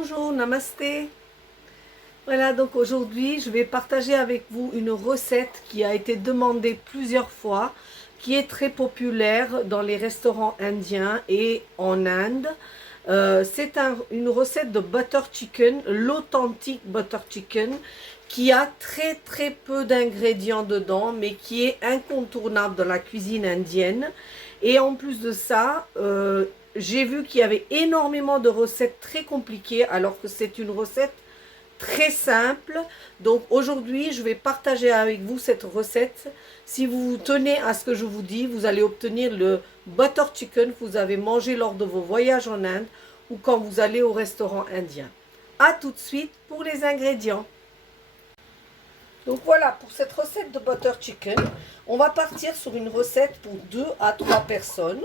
Bonjour, namasté. Voilà, donc aujourd'hui, je vais partager avec vous une recette qui a été demandée plusieurs fois, qui est très populaire dans les restaurants indiens et en Inde. C'est une recette de butter chicken, l'authentique butter chicken, qui a très peu d'ingrédients dedans, mais qui est incontournable dans la cuisine indienne. Et en plus de ça, j'ai vu qu'il y avait énormément de recettes très compliquées, alors que c'est une recette très simple. Donc aujourd'hui, je vais partager avec vous cette recette. Si vous vous tenez à ce que je vous dis, vous allez obtenir le butter chicken que vous avez mangé lors de vos voyages en Inde ou quand vous allez au restaurant indien. A tout de suite pour les ingrédients. Donc voilà, pour cette recette de butter chicken, on va partir sur une recette pour 2 à 3 personnes.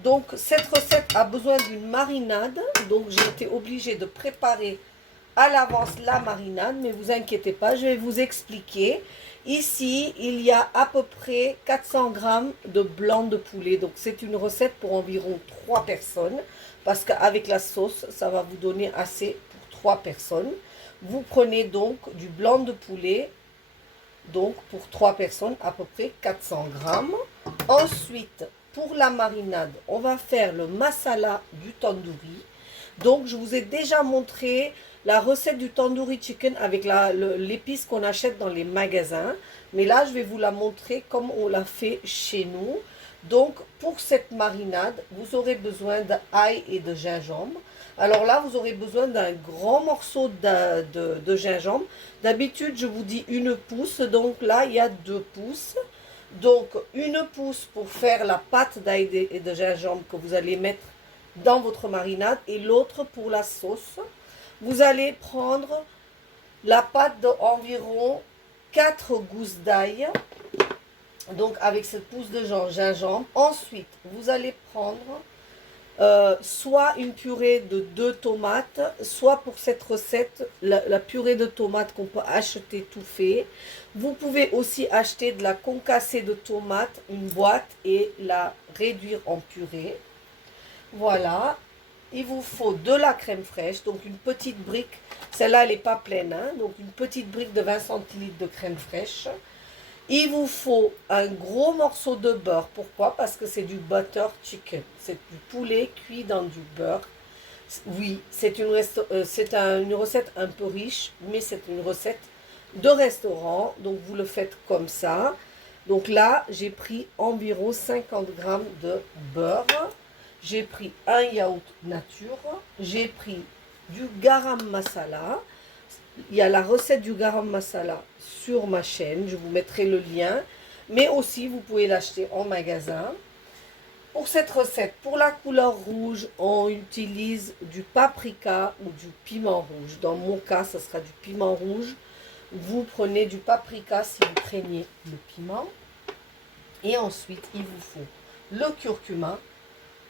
Donc cette recette a besoin d'une marinade, donc j'ai été obligée de préparer à l'avance la marinade, mais vous inquiétez pas, je vais vous expliquer. Ici, il y a à peu près 400 grammes de blanc de poulet, donc c'est une recette pour environ 3 personnes, parce qu'avec la sauce, ça va vous donner assez pour 3 personnes. Vous prenez donc du blanc de poulet, donc pour 3 personnes, à peu près 400 grammes. Ensuite, pour la marinade, on va faire le masala du tandoori. Donc, je vous ai déjà montré la recette du tandoori chicken avec l'épice qu'on achète dans les magasins. Mais là, je vais vous la montrer comme on l'a fait chez nous. Donc, pour cette marinade, vous aurez besoin d'ail et de gingembre. Alors là, vous aurez besoin d'un grand morceau de gingembre. D'habitude, je vous dis une pouce. Donc là, il y a 2 pouces. Donc, une pouce pour faire la pâte d'ail et de gingembre que vous allez mettre dans votre marinade et l'autre pour la sauce. Vous allez prendre la pâte d'environ 4 gousses d'ail, donc avec cette pousse de gingembre. Ensuite, vous allez prendre soit une purée de 2 tomates, soit pour cette recette, la purée de tomates qu'on peut acheter tout fait. Vous pouvez aussi acheter de la concassée de tomates, une boîte, et la réduire en purée. Voilà, il vous faut de la crème fraîche, donc une petite brique, celle-là elle n'est pas pleine, hein, donc une petite brique de 20 centilitres de crème fraîche. Il vous faut un gros morceau de beurre, pourquoi? Parce que c'est du butter chicken, c'est du poulet cuit dans du beurre. Oui, c'est une recette un peu riche, mais c'est une recette de restaurant, donc vous le faites comme ça. Donc là, j'ai pris environ 50 grammes de beurre. J'ai pris un yaourt nature, j'ai pris du garam masala. Il y a la recette du garam masala sur ma chaîne, je vous mettrai le lien. Mais aussi, vous pouvez l'acheter en magasin. Pour cette recette, pour la couleur rouge, on utilise du paprika ou du piment rouge. Dans mon cas, ce sera du piment rouge. Vous prenez du paprika si vous craignez le piment. Et ensuite, il vous faut le curcuma,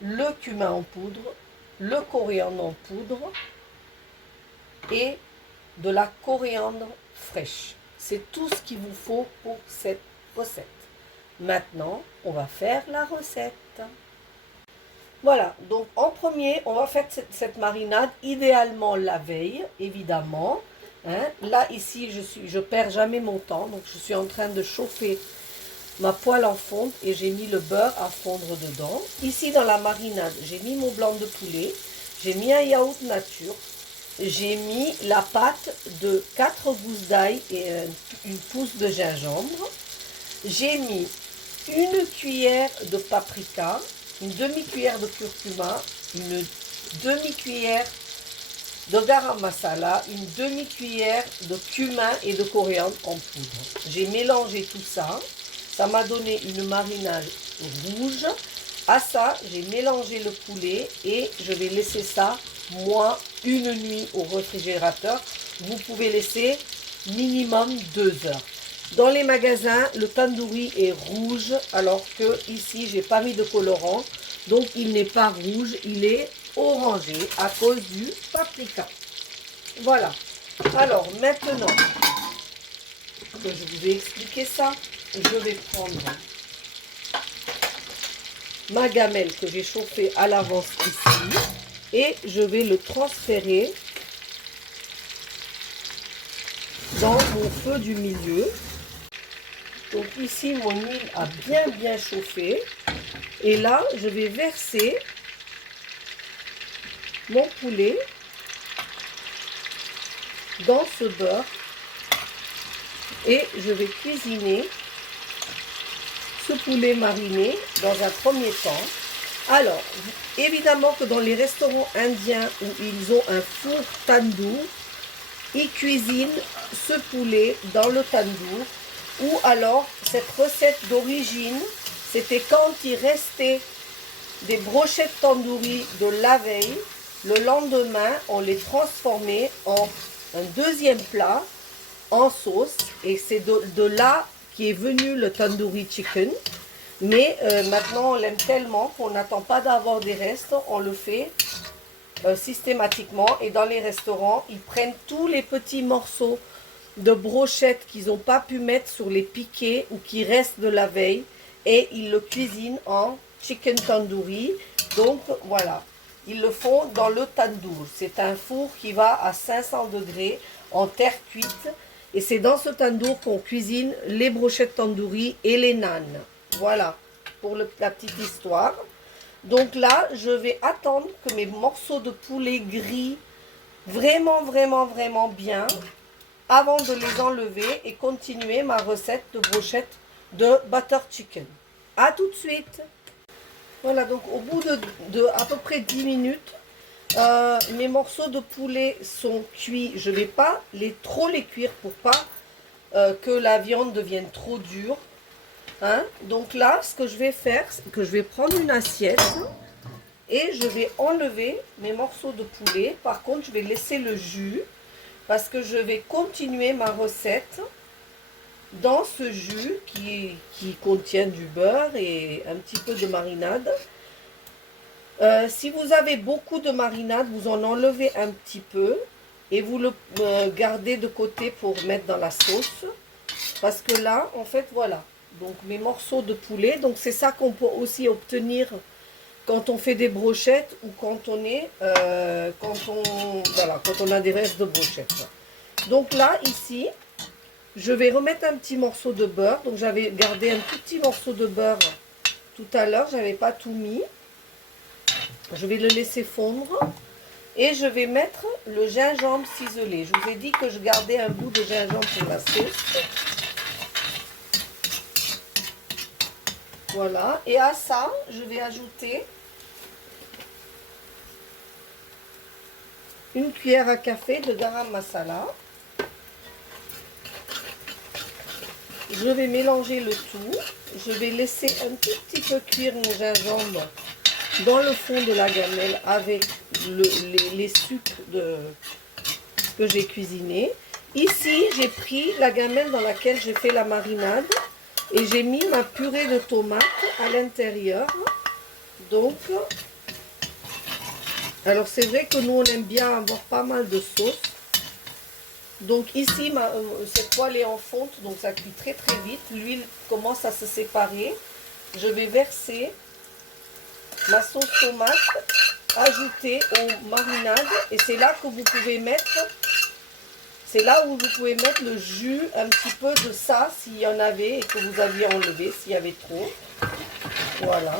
le cumin en poudre, le coriandre en poudre et de la coriandre fraîche. C'est tout ce qu'il vous faut pour cette recette. Maintenant, on va faire la recette. Voilà, donc en premier, on va faire cette marinade, idéalement la veille, évidemment. Hein. Là, ici, je perds jamais mon temps, donc je suis en train de chauffer ma poêle en fonte et j'ai mis le beurre à fondre dedans. Ici dans la marinade, j'ai mis mon blanc de poulet, j'ai mis un yaourt nature, j'ai mis la pâte de 4 gousses d'ail et une pousse de gingembre. J'ai mis une cuillère de paprika, une demi-cuillère de curcuma, une demi-cuillère de garam masala, une demi-cuillère de cumin et de coriandre en poudre. J'ai mélangé tout ça. Ça m'a donné une marinade rouge. À ça, j'ai mélangé le poulet et je vais laisser ça, moi, une nuit au réfrigérateur. Vous pouvez laisser minimum 2 heures. Dans les magasins, le tandoori est rouge, alors que ici, j'ai pas mis de colorant. Donc, il n'est pas rouge, il est orangé à cause du paprika. Voilà. Alors, maintenant que je vous ai expliqué ça, je vais prendre ma gamelle que j'ai chauffée à l'avance ici et je vais le transférer dans mon feu du milieu. Donc ici, mon huile a bien chauffé. Et là, je vais verser mon poulet dans ce beurre. Et je vais cuisiner ce poulet mariné dans un premier temps. Alors, évidemment que dans les restaurants indiens où ils ont un four tandoor, ils cuisinent ce poulet dans le tandoor. Ou alors, cette recette d'origine, c'était quand il restait des brochettes tandoori de la veille. Le lendemain, on les transformait en un deuxième plat en sauce. Et c'est de là qu'est venu le tandoori chicken. Mais maintenant, on l'aime tellement qu'on n'attend pas d'avoir des restes. On le fait systématiquement. Et dans les restaurants, ils prennent tous les petits morceaux de brochettes qu'ils n'ont pas pu mettre sur les piquets ou qui restent de la veille. Et ils le cuisinent en chicken tandoori. Donc, voilà. Ils le font dans le tandoor. C'est un four qui va à 500 degrés en terre cuite. Et c'est dans ce tandoor qu'on cuisine les brochettes tandoori et les naans. Voilà, pour la petite histoire. Donc là, je vais attendre que mes morceaux de poulet grillent vraiment bien avant de les enlever et continuer ma recette de brochettes de butter chicken. A tout de suite. Voilà, donc au bout de à peu près 10 minutes, mes morceaux de poulet sont cuits. Je ne vais pas trop les cuire pour pas que la viande devienne trop dure. Hein? Donc là, ce que je vais faire, c'est que je vais prendre une assiette et je vais enlever mes morceaux de poulet. Par contre, je vais laisser le jus parce que je vais continuer ma recette dans ce jus qui contient du beurre et un petit peu de marinade. Si vous avez beaucoup de marinade, vous en enlevez un petit peu et vous le gardez de côté pour mettre dans la sauce. Parce que là, en fait, voilà. Donc mes morceaux de poulet, donc c'est ça qu'on peut aussi obtenir quand on fait des brochettes ou quand on est, quand on a des restes de brochettes. Donc là, ici, je vais remettre un petit morceau de beurre. Donc j'avais gardé un tout petit morceau de beurre tout à l'heure, j'avais pas tout mis. Je vais le laisser fondre et je vais mettre le gingembre ciselé. Je vous ai dit que je gardais un bout de gingembre pour la sauce. Voilà, et à ça, je vais ajouter une cuillère à café de garam masala. Je vais mélanger le tout. Je vais laisser un tout petit peu cuire mon gingembre dans le fond de la gamelle avec les sucres que j'ai cuisiné. Ici, j'ai pris la gamelle dans laquelle j'ai fait la marinade. Et j'ai mis ma purée de tomates à l'intérieur. Donc, alors c'est vrai que nous on aime bien avoir pas mal de sauce. Donc ici, cette poêle est en fonte, donc ça cuit très vite. L'huile commence à se séparer. Je vais verser ma sauce tomate ajoutée aux marinades. Et c'est là que vous pouvez mettre... C'est là où vous pouvez mettre le jus, un petit peu de ça, s'il y en avait et que vous aviez enlevé, s'il y avait trop. Voilà.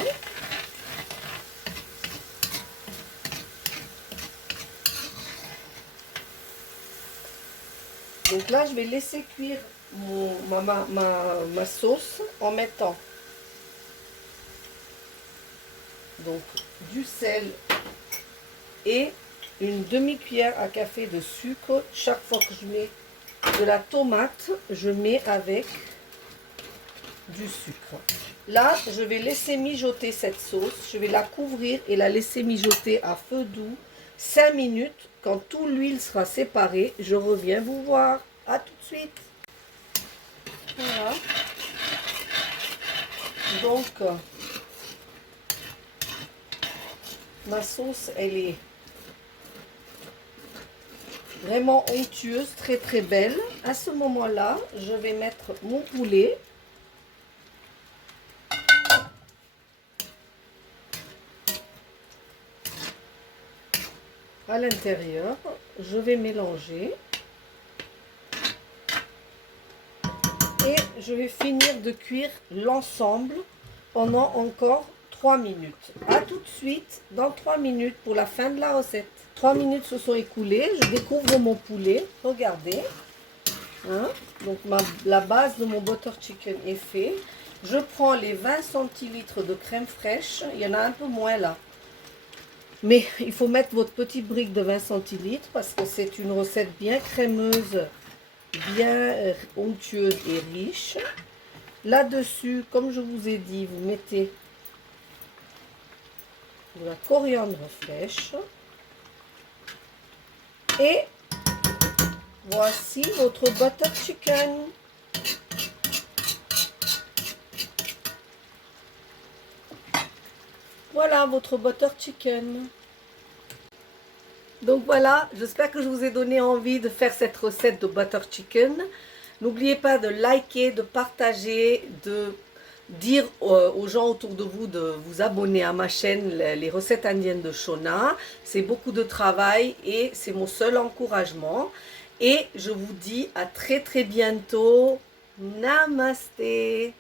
Donc là, je vais laisser cuire ma sauce en mettant donc du sel et une demi-cuillère à café de sucre. Chaque fois que je mets de la tomate, je mets avec du sucre. Là, je vais laisser mijoter cette sauce. Je vais la couvrir et la laisser mijoter à feu doux 5 minutes. Quand toute l'huile sera séparée, je reviens vous voir. À tout de suite. Voilà. Donc, ma sauce, elle est vraiment onctueuse, très belle. À ce moment-là, je vais mettre mon poulet. À l'intérieur, je vais mélanger. Et je vais finir de cuire l'ensemble pendant encore 3 minutes. A tout de suite dans 3 minutes pour la fin de la recette. 3 minutes se sont écoulées, je découvre mon poulet, regardez. Hein? Donc la base de mon butter chicken est fait. Je prends les 20 centilitres de crème fraîche, il y en a un peu moins là. Mais il faut mettre votre petite brique de 20 centilitres parce que c'est une recette bien crémeuse, bien onctueuse et riche. Là-dessus, comme je vous ai dit, vous mettez de la coriandre fraîche. Et voici votre butter chicken. Voilà votre butter chicken. Donc voilà, j'espère que je vous ai donné envie de faire cette recette de butter chicken. N'oubliez pas de liker, de partager, de dire aux gens autour de vous de vous abonner à ma chaîne les recettes indiennes de Shona. C'est beaucoup de travail et c'est mon seul encouragement. Et je vous dis à très très bientôt. Namasté.